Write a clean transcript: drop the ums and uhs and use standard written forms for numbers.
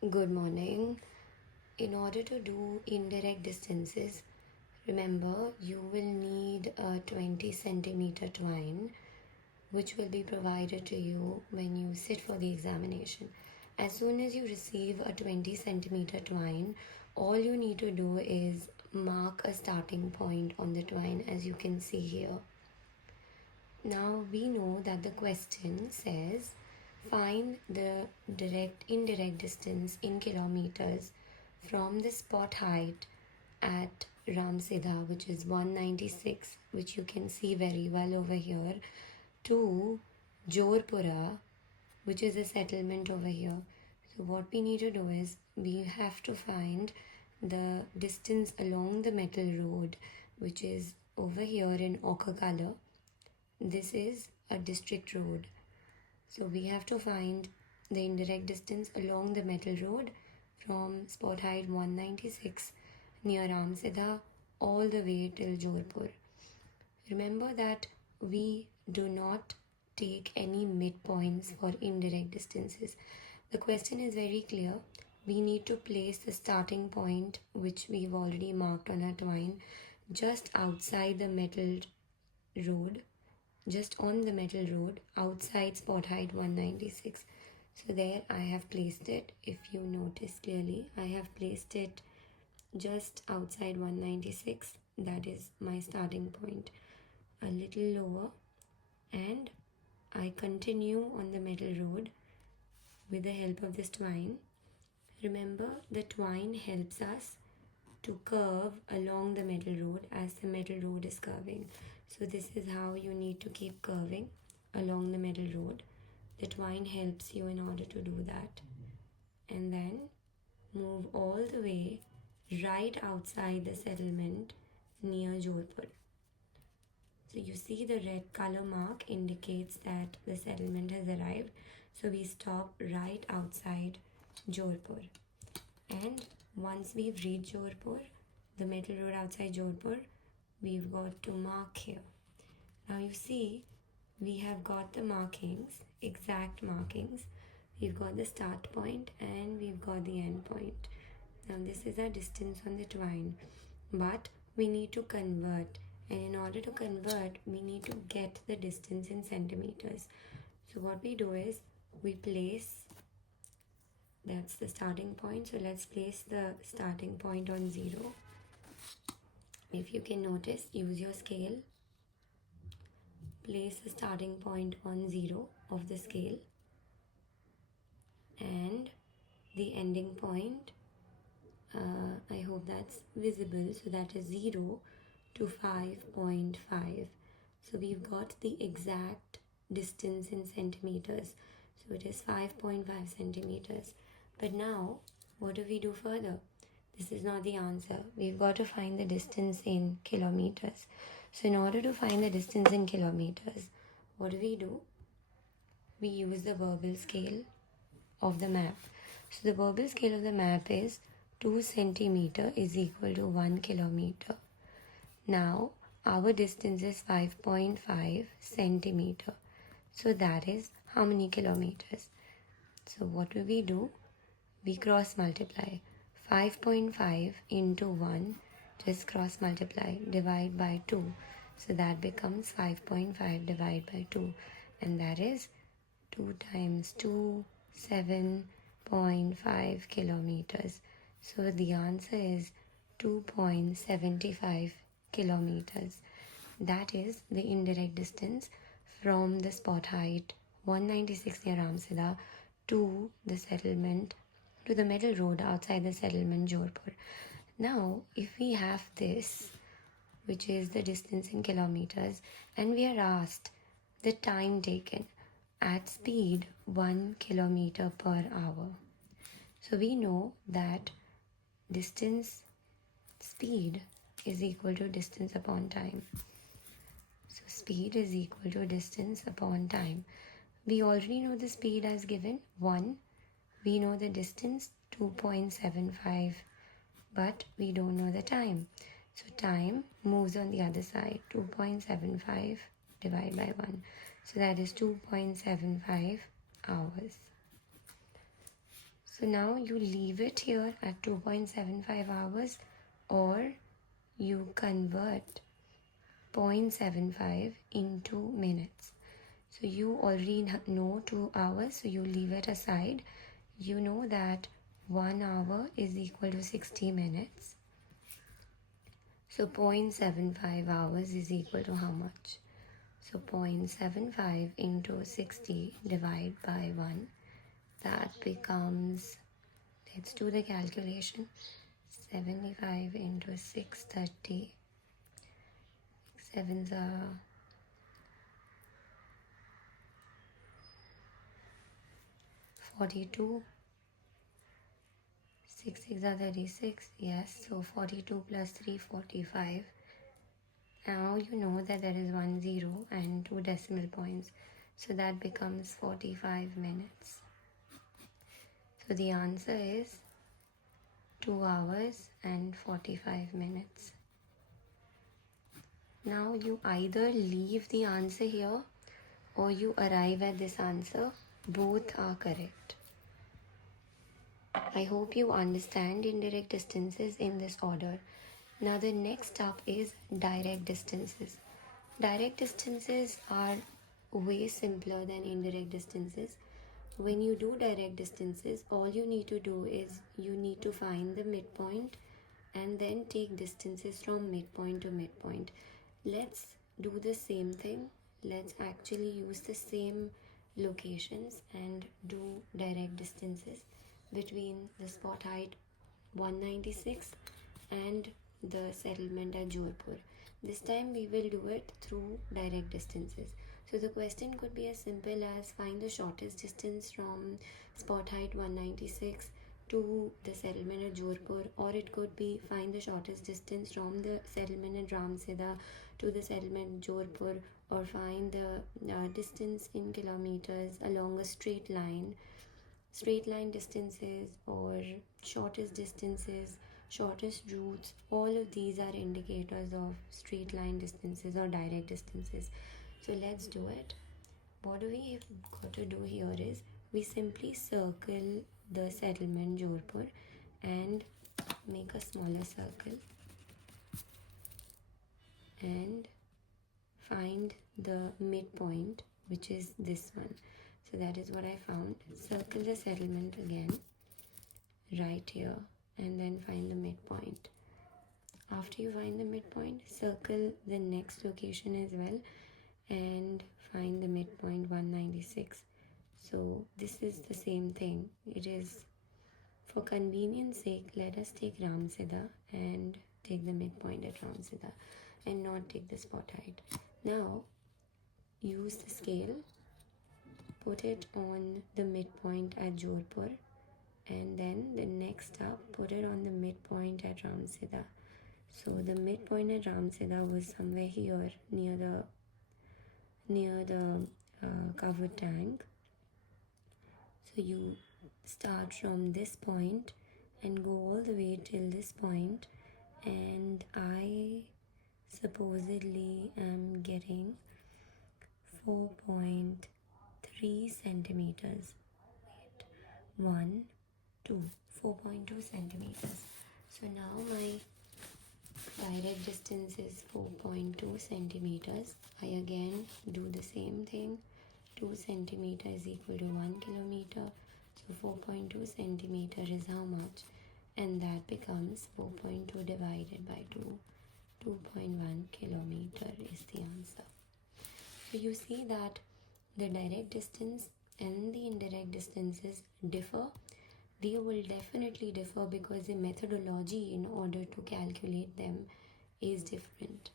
Good morning. In order to do indirect distances, remember you will need a 20 centimeter twine which will be provided to you when you sit for the examination. As soon as you receive a 20 centimeter twine, all you need to do is mark a starting point on the twine as you can see here. Now we know that the question says find the indirect distance in kilometers from the spot height at Ramsida, which is 196, which you can see very well over here, to Jorpura, which is a settlement over here. So what we need to do is we have to find the distance along the metal road, which is over here in ochre color. This is a district road. So we have to find the indirect distance along the metal road from spot height 196 near Ramsida all the way till Jorpur. Remember that we do not take any midpoints for indirect distances. The question is very clear. We need to place the starting point, which we've already marked on our twine, just outside the metal road, just on the metal road outside spot height 196. So there I have placed it. If you notice clearly, I have placed it just outside 196. That is my starting point. A little lower, and I continue on the metal road with the help of this twine. Remember, the twine helps us to curve along the metal road as the metal road is curving. So this is how you need to keep curving along the metal road. The twine helps you in order to do that. And then move all the way right outside the settlement near Jorpur. So you see the red color mark indicates that the settlement has arrived. So we stop right outside Jorpur. And once we've reached Jorpur, the metal road outside Jorpur, we've got to mark here. Now you see, we have got the markings, exact markings. We've got the start point and we've got the end point. Now this is our distance on the twine, but we need to convert. And in order to convert, we need to get the distance in centimeters. So what we do is, we place, that's the starting point. So let's place the starting point on 0. If you can notice, use your scale. Place the starting point on 0 of the scale. And the ending point, I hope that's visible. So that is 0 to 5.5. So we've got the exact distance in centimeters. So it is 5.5 centimeters. But now, what do we do further? This is not the answer. We've got to find the distance in kilometers. So in order to find the distance in kilometers, what do? We use the verbal scale of the map. So the verbal scale of the map is 2 centimeter is equal to 1 kilometer. Now, our distance is 5.5 centimeter. So that is how many kilometers? So what do? We cross multiply. 5.5 into 1, just cross multiply, divide by 2. So that becomes 5.5 divided by 2. And that is 2 times 2, 7.5 kilometers. So the answer is 2.75 kilometers. That is the indirect distance from the spot height 196 near Ramsida to the settlement, to the metal road outside the settlement Jorpur. Now, if we have this, which is the distance in kilometers, and we are asked the time taken at speed 1 kilometer per hour. So we know that distance speed is equal to distance upon time. So speed is equal to distance upon time. We already know the speed as given 1. We know the distance 2.75, but we don't know the time. So time moves on the other side. 2.75 divided by 1. So that is 2.75 hours. So now you leave it here at 2.75 hours, or you convert 0.75 into minutes. So you already know 2 hours, so you leave it aside. You know that 1 hour is equal to 60 minutes. So 0.75 hours is equal to how much? So 0.75 into 60 divided by 1. That becomes, let's do the calculation. 75 into 630. 7s are 42. 6 6 are 36. Yes, so 42 plus 3, 45. Now you know that there is 1 0 and 2 decimal points. So that becomes 45 minutes. So the answer is 2 hours and 45 minutes. Now you either leave the answer here or you arrive at this answer. Both are correct. I hope you understand indirect distances in this order. Now the next up is direct distances. Direct distances are way simpler than indirect distances. When you do direct distances, all you need to do is you need to find the midpoint and then take distances from midpoint to midpoint. Let's do the same thing. Let's actually use the same locations and do direct distances between the spot height 196 and the settlement at Jaipur. This time we will do it through direct distances. So the question could be as simple as find the shortest distance from spot height 196 to the settlement at Jaipur, or it could be find the shortest distance from the settlement at Ramsida to the settlement at Jaipur, or find the distance in kilometers along a straight line distances, or shortest distances, shortest routes. All of these are indicators of straight line distances or direct distances. So let's do it. What we got to do here is we simply circle the settlement Jaipur and make a smaller circle and find the midpoint, which is this one. So that is what I found. Circle the settlement again right here and then find the midpoint. After you find the midpoint, circle the next location as well and find the midpoint 196. So this is the same thing. It is, for convenience sake, let us take Ramsida and take the midpoint at Ramsida and not take the spot height. Now use the scale, put it on the midpoint at Jaipur, and then the next up, put it on the midpoint at Ramsida. So the midpoint at Ramsida was somewhere here near the covered tank. So you start from this point and go all the way till this point, and I supposedly am getting 4.3 centimeters. Wait, 1, 2, 4.2 centimeters. So now my direct distance is 4.2 centimeters. I again do the same thing. 2 centimeter is equal to 1 kilometer. So 4.2 centimeter is how much? And that becomes 4.2 divided by 2. 2.1 kilometer is the answer. So you see that the direct distance and the indirect distances differ. They will definitely differ because the methodology in order to calculate them is different.